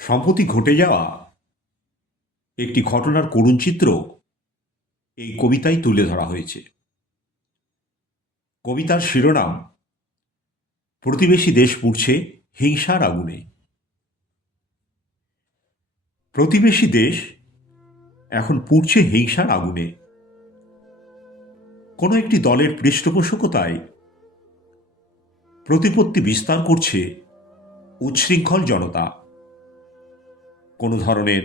সম্প্রতি ঘটে যাওয়া একটি ঘটনার করুণ চিত্র এই কবিতায় তুলে ধরা হয়েছে। কবিতার শিরোনাম প্রতিবেশী দেশ পুড়ছে হিংসার আগুনে। প্রতিবেশী দেশ এখন পুড়ছে হিংসার আগুনে। কোনো একটি দলের পৃষ্ঠপোষকতায় প্রতিপত্তি বিস্তার করছে উচ্ছৃঙ্খল জনতা। কোনো ধরনের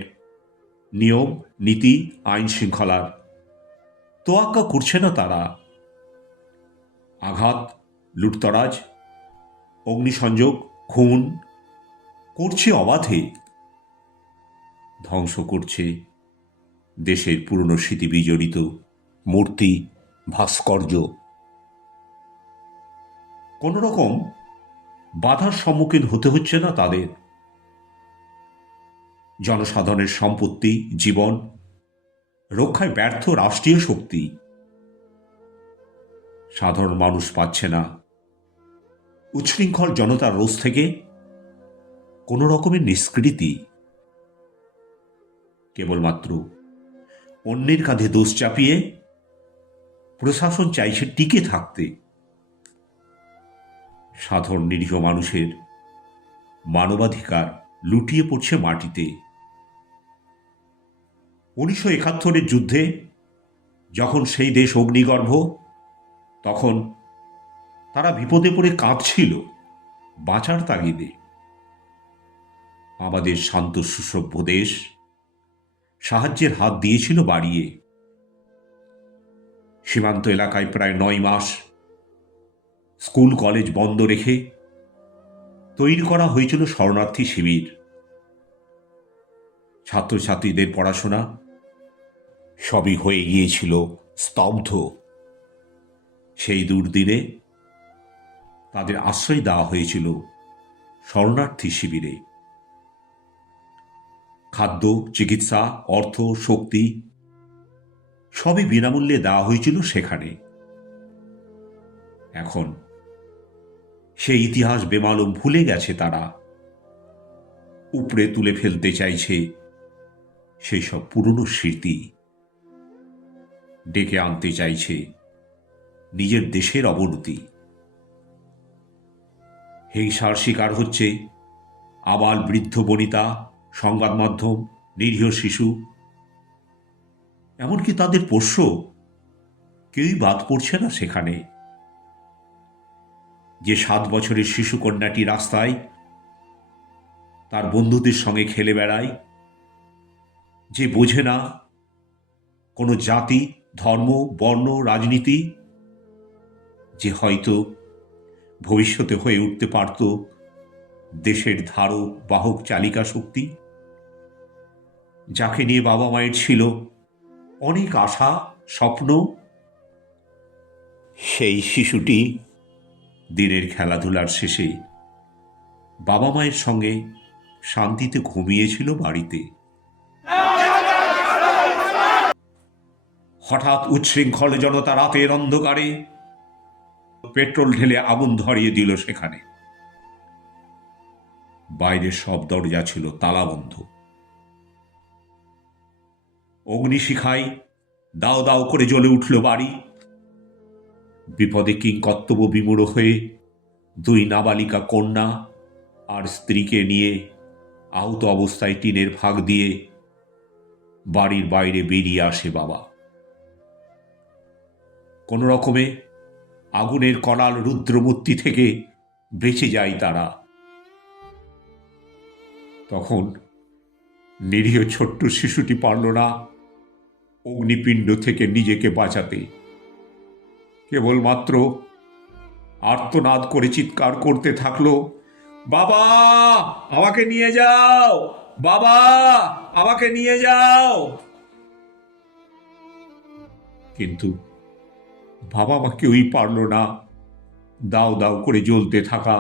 নিয়ম নীতি আইন শৃঙ্খলার তোয়াক্কা করছে না তারা। আঘাত, লুটতরাজ, অগ্নিসংযোগ, খুন করছে অবাধে। ধ্বংস করছে দেশের পুরনো স্মৃতি বিজড়িত মূর্তি, ভাস্কর্য। কোনো রকম বাধার সম্মুখীন হতে হচ্ছে না তাদের। জনসাধারণের সম্পত্তি, জীবন রক্ষায় ব্যর্থ রাষ্ট্রীয় শক্তি। সাধারণ মানুষ পাচ্ছে না উচ্ছৃঙ্খল জনতার রোষ থেকে কোনো রকমের নিষ্কৃতি। কেবলমাত্র অন্যের কাঁধে দোষ চাপিয়ে প্রশাসন চাইছে টিকে থাকতে। সাধারণ নিরীহ মানুষের মানবাধিকার লুটিয়ে পড়ছে মাটিতে। 1971-এর যুদ্ধে যখন সেই দেশ অগ্নিগর্ভ, তখন তারা বিপদে পড়ে কাঁদছিল বাঁচার তাগিদে। আমাদের শান্ত সুসভ্য দেশ সাহায্যের হাত দিয়েছিল বাড়িয়ে। সীমান্ত এলাকায় প্রায় 9 মাস স্কুল কলেজ বন্ধ রেখে তৈরি করা হয়েছিল শরণার্থী শিবির। ছাত্রছাত্রীদের পড়াশোনা সবই হয়ে গিয়েছিল স্তব্ধ। সেই দুর্দিনে তাদের আশ্রয় দেওয়া হয়েছিল শরণার্থী শিবিরে। খাদ্য, চিকিৎসা, অর্থ, শক্তি সবই বিনামূল্যে দেওয়া হয়েছিল সেখানে। এখন সেই ইতিহাস বেমালুম ভুলে গেছে তারা। উপড়ে তুলে ফেলতে চাইছে সেই সব পুরনো স্মৃতি। ডেকে আনতে চাইছে নিজের দেশের অবনতি। হিংসার শিকার হচ্ছে আবাল বৃদ্ধ বনিতা, সংবাদ মাধ্যম, নিরীহ শিশু, এমনকি তাদের পোষ্য কেউই বাদ পড়ছে না সেখানে। যে 7 বছরের শিশু কন্যাটি রাস্তায় তার বন্ধুদের সঙ্গে খেলে বেড়ায়, যে বোঝে না কোনো জাতি, ধর্ম, বর্ণ, রাজনীতি, যে হয়তো ভবিষ্যতে হয়ে উঠতে পারত দেশের ধারক বাহক চালিকা শক্তি, যাকে নিয়ে বাবা মায়ের ছিল অনেক আশা, স্বপ্ন, সেই শিশুটি দিনের খেলাধুলার শেষে বাবা মায়ের সঙ্গে শান্তিতে ঘুমিয়েছিল বাড়িতে। হঠাৎ উচ্ছৃঙ্খল জনতা রাতের অন্ধকারে পেট্রোল ঢেলে আগুন ধরিয়ে দিল সেখানে। বাইরের সব দরজা ছিল তালাবন্ধ। অগ্নিশিখায় দাও দাও করে জ্বলে উঠল বাড়ি। বিপদে কিংকর্তব্য বিমূঢ় হয়ে 2 নাবালিকা কন্যা আর স্ত্রীকে নিয়ে আহত অবস্থায় টিনের ফাঁক দিয়ে বাড়ির বাইরে বেরিয়ে আসে বাবা। কোন রকমে আগুনের করাল রুদ্রমূর্তি থেকে বেঁচে যায় তারা। তখন নিরীহ ছোট্ট শিশুটি পারল না অগ্নিপিণ্ড থেকে নিজেকে বাঁচাতে। কেবলমাত্র আর্তনাদ করে চিৎকার করতে থাকলো, বাবা আমাকে নিয়ে যাও, বাবা আমাকে নিয়ে যাও। কিন্তু বাবা মা কেউই পারল না দাও দাও করে জ্বলতে থাকা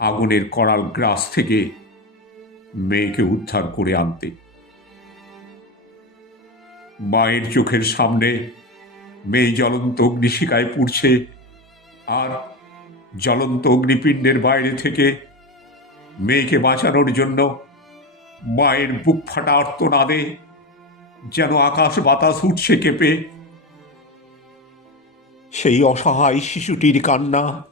আগুনের করাল গ্রাস থেকে মেয়েকে উদ্ধার করে আনতে। মায়ের চোখের সামনে মেয়ে জ্বলন্ত অগ্নিশিখায় পুড়ছে, আর জ্বলন্ত অগ্নিপিণ্ডের বাইরে থেকে মেয়েকে বাঁচানোর জন্য মায়ের বুক ফাটা আর্তনাদে যেন আকাশ বাতাস উঠছে কেঁপে। সেই অসহায় শিশুটির কান্না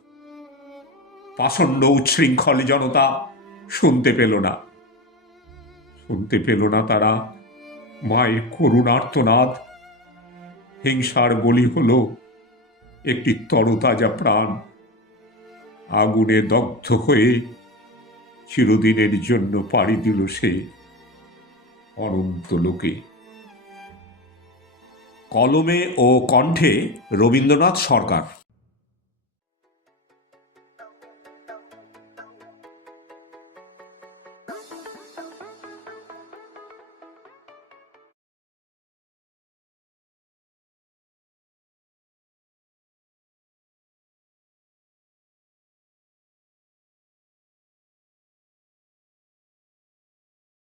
পাষণ্ড উচ্ছৃঙ্খল জনতা শুনতে পেল না। শুনতে পেল না তারা মায়ের করুণ আর্তনাদ। হিংসার বলি হলো একটি তরতাজা প্রাণ, আগুনে দগ্ধ হয়ে চিরদিনের জন্য পাড়ি দিল সে অনন্ত লোকে। কলমে ও কণ্ঠে রবীন্দ্রনাথ সরকার।